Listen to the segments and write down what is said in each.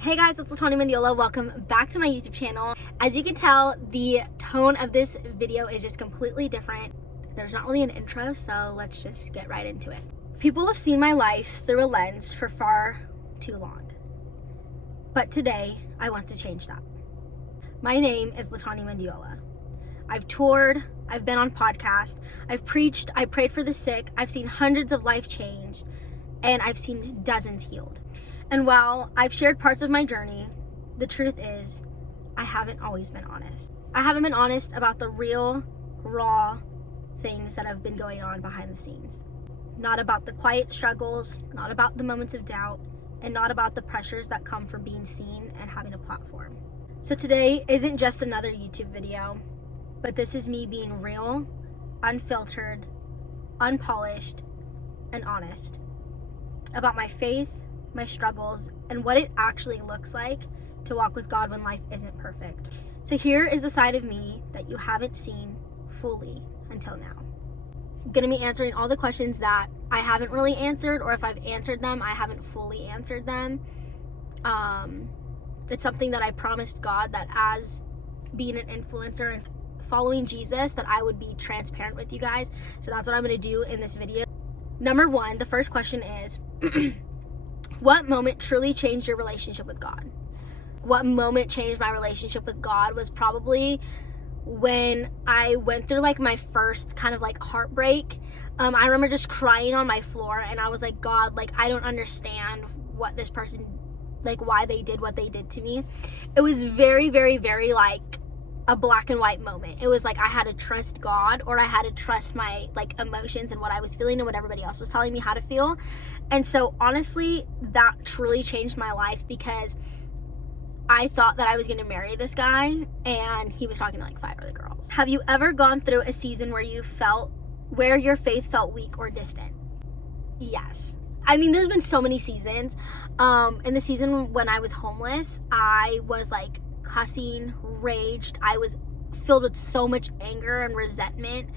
Hey guys, it's Latanya Mendiola. Welcome back to my YouTube channel. As you can tell, the tone of this video is just completely different. There's not really an intro, so let's just get right into it. People have seen my life through a lens for far too long. But today, I want to change that. My name is Latanya Mendiola. I've toured, I've been on podcasts, I've preached, I prayed for the sick, I've seen hundreds of lives changed, and I've seen dozens healed. And while I've shared parts of my journey, the truth is, I haven't always been honest. I haven't been honest about the real, raw things that have been going on behind the scenes. Not about the quiet struggles, not about the moments of doubt, and not about the pressures that come from being seen and having a platform. So today isn't just another YouTube video, but this is me being real, unfiltered, unpolished, and honest about my faith, my struggles, and what it actually looks like to walk with God when life isn't perfect. So here is the side of me that you haven't seen fully until now. I'm going to be answering all the questions that I haven't really answered, or if I've answered them, I haven't fully answered them. It's something that I promised God, that as being an influencer and following Jesus, that I would be transparent with you guys. So that's what I'm going to do in this video. Number one, the first question is, what moment truly changed your relationship with God? What moment changed my relationship with God was probably when I went through like my first kind of like heartbreak. I remember just crying on my floor, and I was like, God, like, I don't understand what this person, like, why they did what they did to me. It was very, very, very like a black and white moment. It was like I had to trust God, or I had to trust my like emotions and what I was feeling and what everybody else was telling me how to feel. And so honestly, that truly changed my life, because I thought that I was going to marry this guy, and he was talking to like 5 other girls. Have you ever gone through a season where your faith felt weak or distant? Yes. I mean, there's been so many seasons. In the season when I was homeless, I was like cussing, raged. I was filled with so much anger and resentment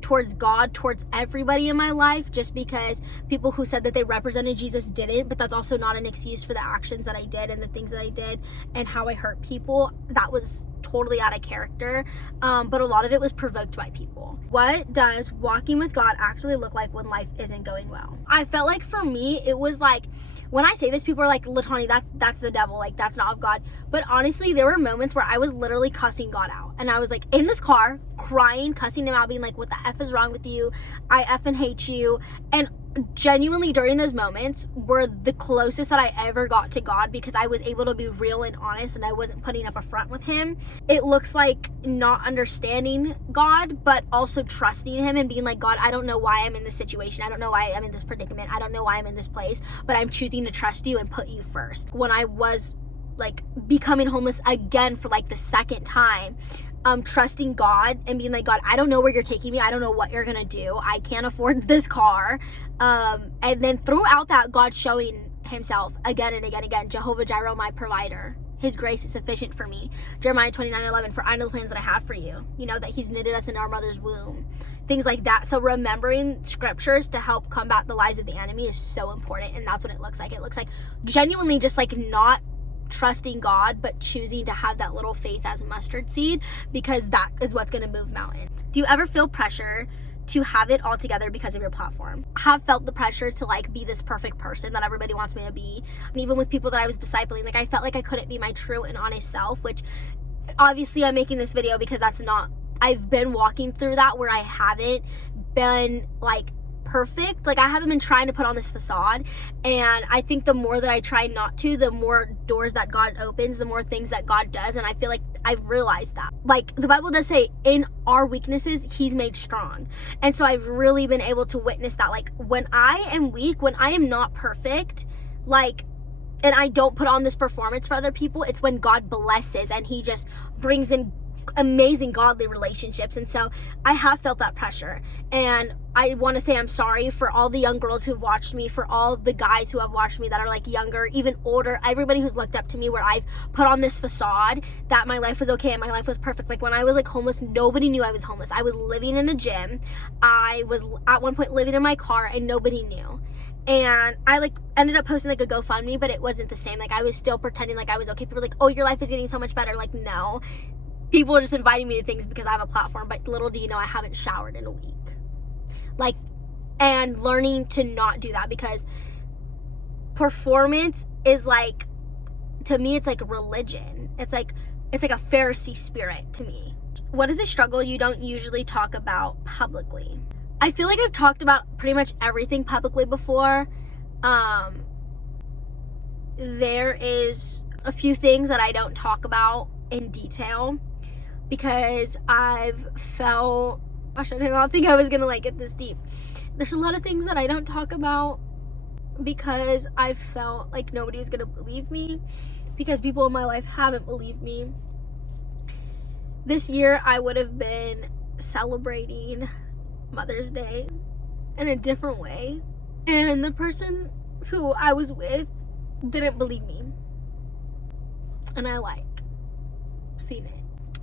towards God, towards everybody in my life, just because people who said that they represented Jesus didn't. But that's also not an excuse for the actions that I did and the things that I did and how I hurt people. That was totally out of character, but a lot of it was provoked by people. What does walking with God actually look like when life isn't going well? I felt like for me, it was like, when I say this, people are like, Latanya, that's the devil, like, that's not of God. But honestly, there were moments where I was literally cussing God out, and I was like in this car crying, cussing him out, being like, what the F is wrong with you? I effing hate you. And genuinely, during those moments were the closest that I ever got to God, because I was able to be real and honest, and I wasn't putting up a front with him. It looks like not understanding God, but also trusting him and being like, God, I don't know why I'm in this situation. I don't know why I'm in this predicament. I don't know why I'm in this place, but I'm choosing to trust you and put you first. When I was like becoming homeless again for like the second time, trusting God and being like, God, I don't know where you're taking me. I don't know what you're gonna do. I can't afford this car. And then throughout that, God showing himself again and again and again. Jehovah Jireh, my provider. His grace is sufficient for me. Jeremiah 29:11, for I know the plans that I have for you. You know, that he's knitted us in our mother's womb. Things like that. So remembering scriptures to help combat the lies of the enemy is so important. And that's what it looks like. It looks like genuinely just like not trusting God, but choosing to have that little faith as a mustard seed, because that is what's going to move mountains. Do you ever feel pressure to have it all together because of your platform? I have felt the pressure to like be this perfect person that everybody wants me to be. And even with people that I was discipling, like I felt like I couldn't be my true and honest self, which obviously I'm making this video because I've been walking through that, where I haven't been like perfect. Like I haven't been trying to put on this facade, and I think the more that I try not to, the more doors that God opens, the more things that God does. And I feel like I've realized that, like, the Bible does say in our weaknesses he's made strong. And so I've really been able to witness that, like, when I am weak, when I am not perfect, like, and I don't put on this performance for other people, it's when God blesses and he just brings in amazing godly relationships. And so I have felt that pressure, and I want to say I'm sorry for all the young girls who've watched me, for all the guys who have watched me that are like younger, even older, everybody who's looked up to me, where I've put on this facade that my life was okay and my life was perfect. Like when I was like homeless, nobody knew I was homeless. I was living in a gym. I was at one point living in my car and nobody knew. And I like ended up posting like a GoFundMe, but it wasn't the same. Like I was still pretending like I was okay. People were like, oh, your life is getting so much better. Like, no. People are just inviting me to things because I have a platform, but little do you know I haven't showered in a week. Like, and learning to not do that, because performance is like, to me, it's like religion. It's like a Pharisee spirit to me. What is a struggle you don't usually talk about publicly? I feel like I've talked about pretty much everything publicly before. There is a few things that I don't talk about in detail because I've felt, gosh, I did not think I was gonna like get this deep. There's a lot of things that I don't talk about because I felt like nobody was gonna believe me, because people in my life haven't believed me. This year I would have been celebrating Mother's Day in a different way, and the person who I was with didn't believe me, and I like seen it.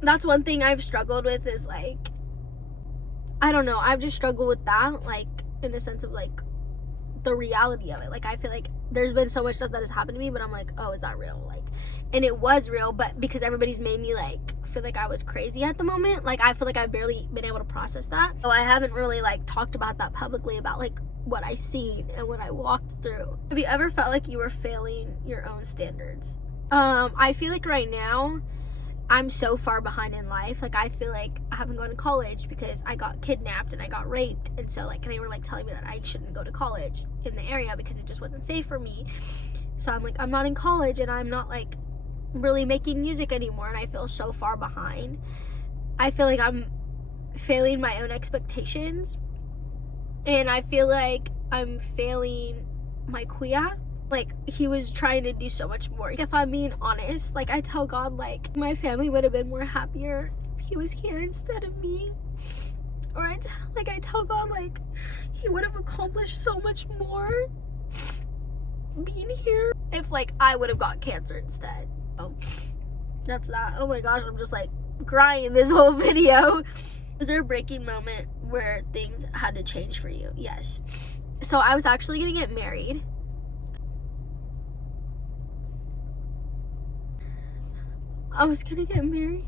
That's one thing I've struggled with, is like, I don't know, I've just struggled with that, like in the sense of like the reality of it. Like I feel like there's been so much stuff that has happened to me, but I'm like, oh, is that real? Like, and it was real, but because everybody's made me like feel like I was crazy at the moment, like I feel like I've barely been able to process that. So I haven't really like talked about that publicly, about like what I seen and what I walked through. Have you ever felt like you were failing your own standards? I feel like right now I'm so far behind in life. Like I feel like I haven't gone to college because I got kidnapped and I got raped, and so like they were like telling me that I shouldn't go to college in the area because it just wasn't safe for me. So I'm like, I'm not in college and I'm not like really making music anymore, and I feel so far behind. I feel like I'm failing my own expectations, and I feel like I'm failing my kuya. Like he was trying to do so much more. If I'm being honest, like I tell God, like my family would have been more happier if he was here instead of me. Or I tell God, like he would have accomplished so much more being here if like I would have got cancer instead. So that's that. Oh my gosh, I'm just like crying this whole video. Was there a breaking moment where things had to change for you? Yes. So I was actually gonna get married. I was gonna get married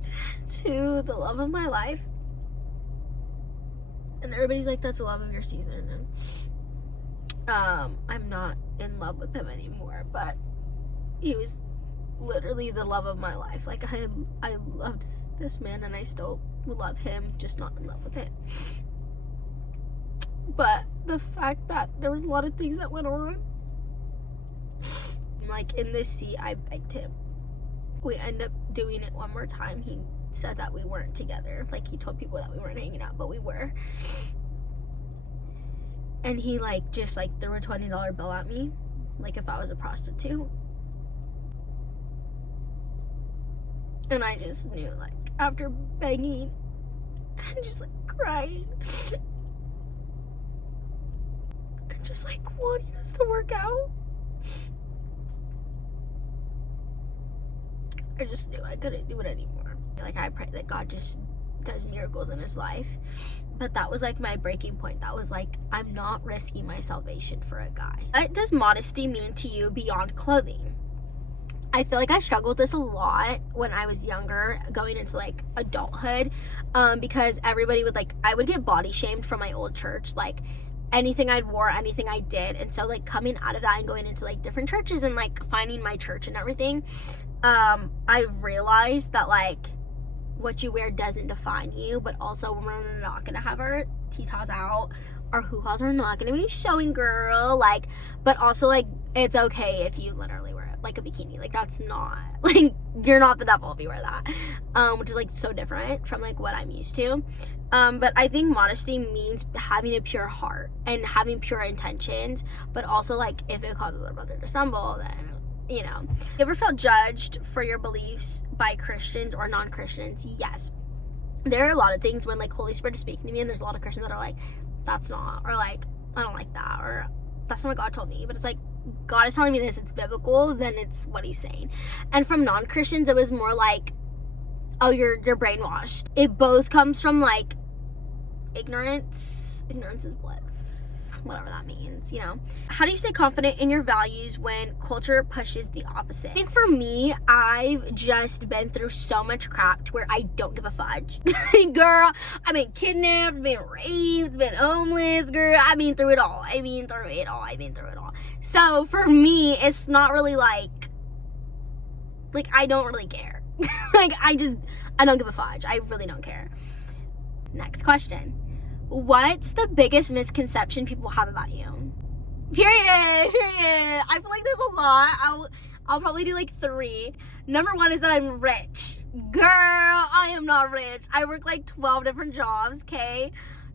to the love of my life, and everybody's like, that's the love of your season, and I'm not in love with him anymore, but he was literally the love of my life. Like I loved this man and I still love him, just not in love with him. But the fact that there was a lot of things that went on, like in this seat I begged him. We ended up doing it one more time. He said that we weren't together. Like he told people that we weren't hanging out, but we were. And he like just like threw a $20 bill at me, like if I was a prostitute. And I just knew, like after begging and just like crying and just like wanting us to work out, I just knew I couldn't do it anymore. Like I pray that God just does miracles in his life. But that was like my breaking point. That was like, I'm not risking my salvation for a guy. What does modesty mean to you beyond clothing? I feel like I struggled with this a lot when I was younger, going into like adulthood, because everybody would like, I would get body shamed from my old church, like anything I'd wore, anything I did. And so like coming out of that and going into like different churches and like finding my church and everything, I realized that like what you wear doesn't define you, but also we're not gonna have our titas out, our hoo-has are not gonna be showing, girl, like, but also like it's okay if you literally wear like a bikini. Like that's not like, you're not the devil if you wear that, which is like so different from like what I'm used to. But I think modesty means having a pure heart and having pure intentions, but also like if it causes a brother to stumble, then you know. You ever felt judged for your beliefs by Christians or non-Christians? Yes. There are a lot of things when like Holy Spirit is speaking to me and there's a lot of Christians that are like, that's not, or like, I don't like that, or that's not what God told me. But it's like, God is telling me this, it's biblical, then it's what he's saying. And from non-Christians, it was more like, oh, you're brainwashed. It both comes from like ignorance. Ignorance is bliss. whatever that means, you know. How do you stay confident in your values when culture pushes the opposite? I think for me, I've just been through so much crap to where I don't give a fudge. Girl, I've been kidnapped, been raped, been homeless, girl. I've been through it all. So for me, it's not really like I don't really care. I don't give a fudge. I really don't care. Next question. What's the biggest misconception people have about you? Period. I feel like there's a lot. I'll probably do like 3. Number 1 is that I'm rich. Girl, I am not rich. I work like 12 different jobs, okay,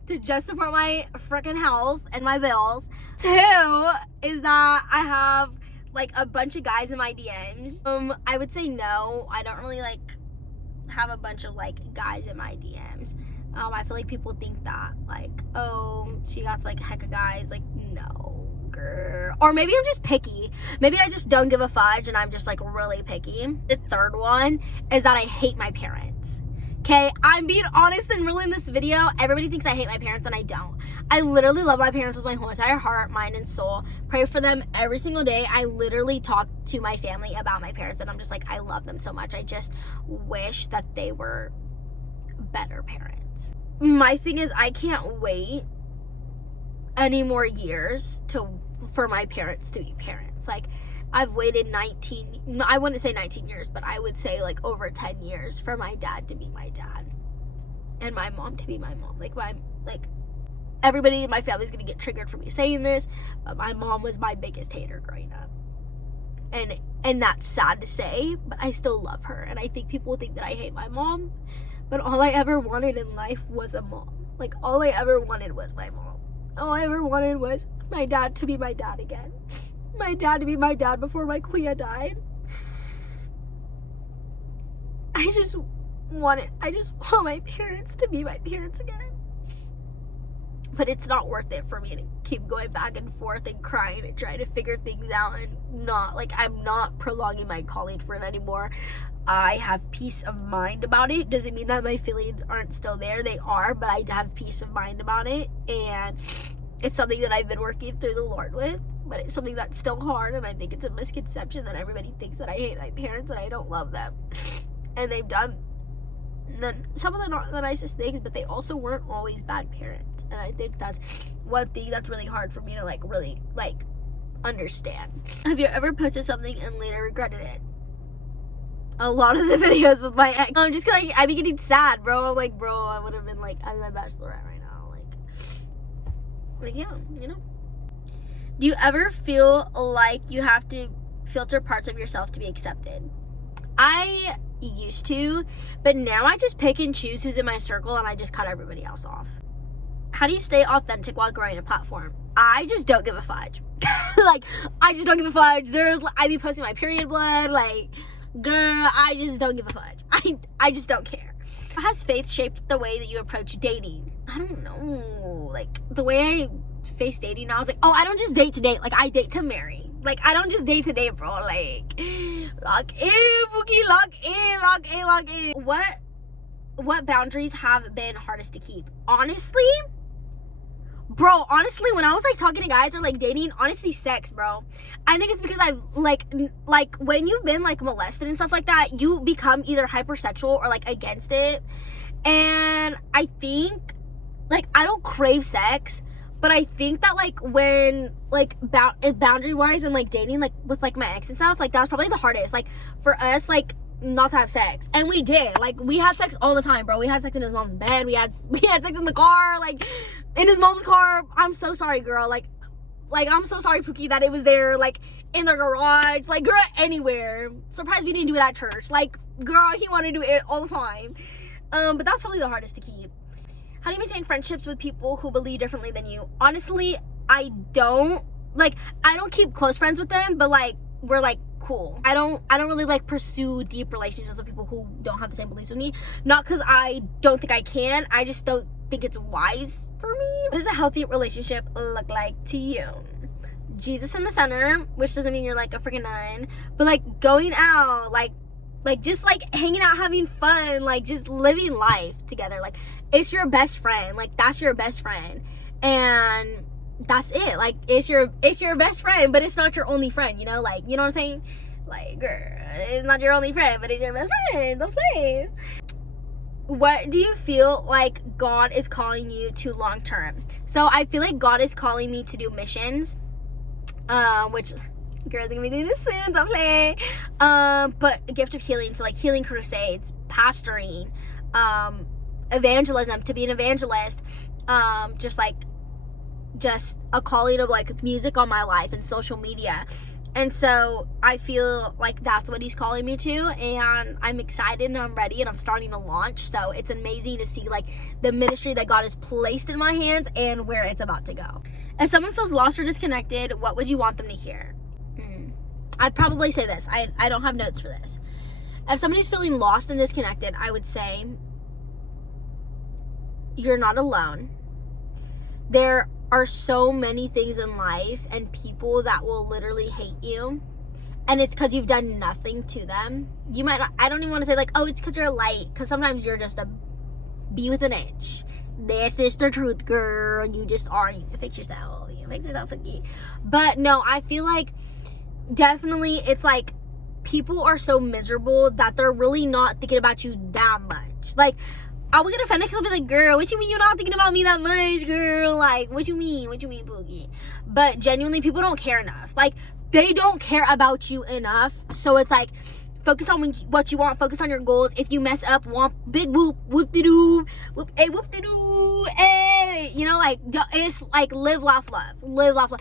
to just support my freaking health and my bills. 2 is that I have like a bunch of guys in my DMs. I would say no. I don't really like have a bunch of like guys in my DMs. I feel like people think that like, oh, she got like heck of guys. Like, no, girl. Or maybe I'm just picky. Maybe I just don't give a fudge and I'm just like really picky. The 3rd one is that I hate my parents. Okay, I'm being honest and real in this video. Everybody thinks I hate my parents and I don't. I literally love my parents with my whole entire heart, mind, and soul. Pray for them every single day. I literally talk to my family about my parents and I'm just like, I love them so much. I just wish that they were better parents. My thing is, I can't wait any more years for my parents to be parents. Like, I've waited I wouldn't say 19 years, but I would say like over 10 years for my dad to be my dad and my mom to be my mom. Everybody in my family's gonna get triggered for me saying this, but my mom was my biggest hater growing up. And that's sad to say, but I still love her. And I think people think that I hate my mom, but all I ever wanted in life was a mom. Like, all I ever wanted was my mom. All I ever wanted was my dad to be my dad again. My dad to be my dad before my kuya died. I just want my parents to be my parents again. But it's not worth it for me to keep going back and forth and crying and trying to figure things out and I'm not prolonging my college for it anymore. I have peace of mind about it. Doesn't mean that my feelings aren't still there. They are, but I have peace of mind about it. And it's something that I've been working through the Lord with, but it's something that's still hard. And I think it's a misconception that everybody thinks that I hate my parents and I don't love them. And they've done some of the nicest things, but they also weren't always bad parents. And I think that's one thing that's really hard for me to really understand. Have you ever posted something and later regretted it? A lot of the videos with my ex. I'm just gonna, I be getting sad, bro. I'm like, bro, I would have been like at my bachelorette right now. Like, yeah, you know. Do you ever feel like you have to filter parts of yourself to be accepted? I used to, but now I just pick and choose who's in my circle and I just cut everybody else off. How do you stay authentic while growing a platform? I just don't give a fudge. I just don't give a fudge. I be posting my period blood, girl, I just don't give a fudge. I just don't care. How has faith shaped the way that you approach dating? I don't know. The way I face dating now is I don't just date to date. I date to marry. I don't just date to date, bro. Lock in, Pookie, lock in. What boundaries have been hardest to keep? Honestly, when I was talking to guys or dating, honestly, sex, bro. I think it's because I've when you've been molested and stuff like that, you become either hypersexual or against it. And I think I don't crave sex, but I think that when boundary wise and dating with my ex and stuff, that was probably the hardest for us not to have sex. And we did. We had sex all the time, bro. We had sex in his mom's bed. We had sex in the car, in his mom's car. I'm so sorry, girl. I'm so sorry, Pookie, that it was there, in the garage, girl, anywhere. Surprised we didn't do it at church. Girl, he wanted to do it all the time. But that's probably the hardest to keep. How do you maintain friendships with people who believe differently than you? Honestly, I don't keep close friends with them, but we're cool. I don't really pursue deep relationships with people who don't have the same beliefs with me. Not because I don't think I can, I just don't think it's wise for me. What does a healthy relationship look like to you? Jesus in the center, which doesn't mean you're a freaking nun, but going out, just hanging out, having fun, just living life together. It's your best friend. That's your best friend. And that's it. Like, it's your best friend, but it's not your only friend, you know? Like, you know what I'm saying? Like, girl, it's not your only friend, but it's your best friend. Don't play. What do you feel like God is calling you to long term? So I feel like God is calling me to do missions, which, girls, gonna be doing this soon, don't play. But a gift of healing, so like healing crusades, pastoring, evangelism, to be an evangelist, just a calling of like music on my life and social media. And so I feel like that's what he's calling me to, and I'm excited and I'm ready and I'm starting to launch. So it's amazing to see like the ministry that God has placed in my hands and where it's about to go. If someone feels lost or disconnected, what would you want them to hear? I'd probably say this. I don't have notes for this. If somebody's feeling lost and disconnected, I would say you're not alone. There are so many things in life and people that will literally hate you, and it's because you've done nothing to them. You might not, I don't even want to say like, oh, it's because you're light, because sometimes you're just a B with an H. This is the truth, girl. You just are. You fix yourself. You fix yourself again. But no, I feel like definitely it's like people are so miserable that they're really not thinking about you that much. Like, I would get offended because I'll be like, girl, what you mean you're not thinking about me that much, girl? Like, what you mean, Boogie? But genuinely, people don't care enough. Like, they don't care about you enough. So it's like, focus on what you want. Focus on your goals. If you mess up, big whoop, whoop-de-doo, whoop-de-doo, hey. You know, like, it's like live, laugh, love. Live, laugh, love.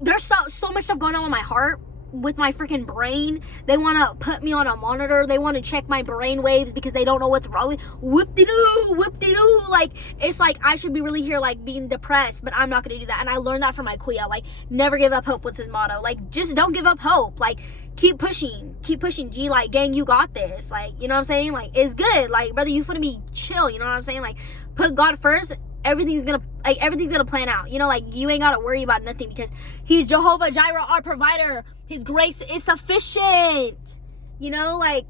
There's so much stuff going on with my heart, with my freaking brain. They want to put me on a monitor. They want to check my brain waves because they don't know what's wrong with whoop-de-doo. Like, it's like I should be really here like being depressed, but I'm not going to do that. And I learned that from my kuya. Like, never give up hope was his motto. Like, just don't give up hope. Like, keep pushing, G. Like, gang, you got this. Like, you know what I'm saying? Like, it's good. Like, brother, you finna be chill. You know what I'm saying? Like, put God first. Everything's gonna plan out. You know, like, you ain't gotta worry about nothing because he's Jehovah Jireh, our provider. His grace is sufficient. You know, like,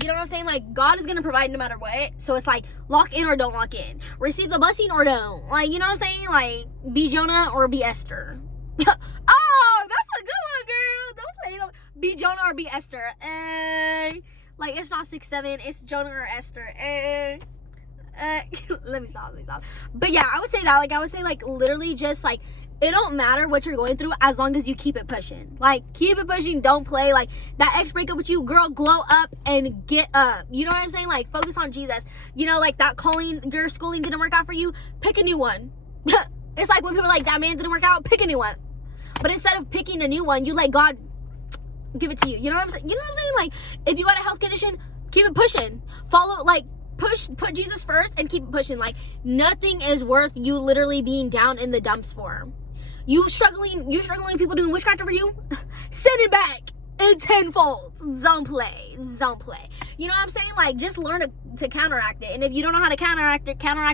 you know what I'm saying? Like, God is gonna provide no matter what. So it's like, lock in or don't lock in. Receive the blessing or don't. Like, you know what I'm saying? Like, be Jonah or be Esther. Oh, that's a good one, girl. Don't play them. Be Jonah or be Esther. Like, it's not 6-7. It's Jonah or Esther. Let me stop. But yeah, I would say that. Like, I would say, like, literally just, like, it don't matter what you're going through as long as you keep it pushing. Like, keep it pushing. Don't play. Like, that ex break up with you, girl, glow up and get up. You know what I'm saying? Like, focus on Jesus. You know, like, that your schooling didn't work out for you, pick a new one. It's like when people are like, that man didn't work out, pick a new one. But instead of picking a new one, you let God give it to you. You know what I'm saying? Like, if you got a health condition, keep it pushing. Put Jesus first and keep it pushing. Like, nothing is worth you literally being down in the dumps for. You struggling people doing witchcraft over you, send it back in tenfold. Don't play. You know what I'm saying? Like, just learn to counteract it. And if you don't know how to counteract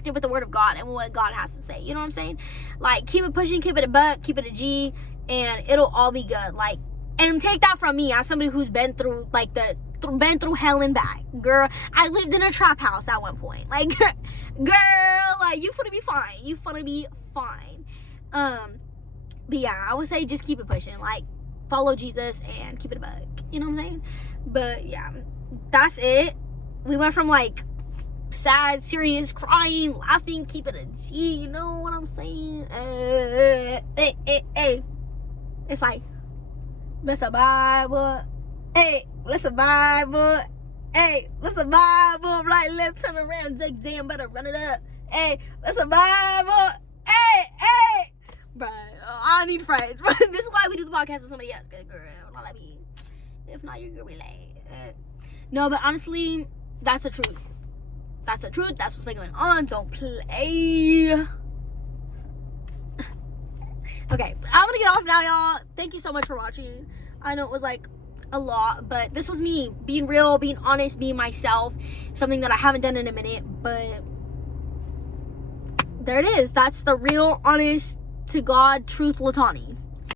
it with the word of God and what God has to say. You know what I'm saying? Like, keep it pushing, keep it a buck, keep it a G, and it'll all be good. Like, and take that from me as somebody who's been through been through hell and back. Girl, I lived in a trap house at one point. Like, girl, like, you finna be fine. But yeah, I would say just keep it pushing. Like, follow Jesus and keep it a buck. You know what I'm saying? But yeah, that's it. We went from like sad, serious, crying, laughing, keep it a G. You know what I'm saying? It's like, let's a Bible. Hey, let's a Bible. Hey, let's a Bible. Right, left, turn around. Damn, better run it up. Hey, let's a Bible. Hey. Bro, I need friends. This is why we do the podcast with somebody else. Good girl. Not like me. If not, you're gonna be late. No, but honestly, that's the truth. That's what's been going on. Don't play. Okay, I'm gonna get off now, y'all. Thank you so much for watching. I know it was like a lot, but this was me being real, being honest, being myself. Something that I haven't done in a minute, but there it is. That's the real, honest to God truth Latani.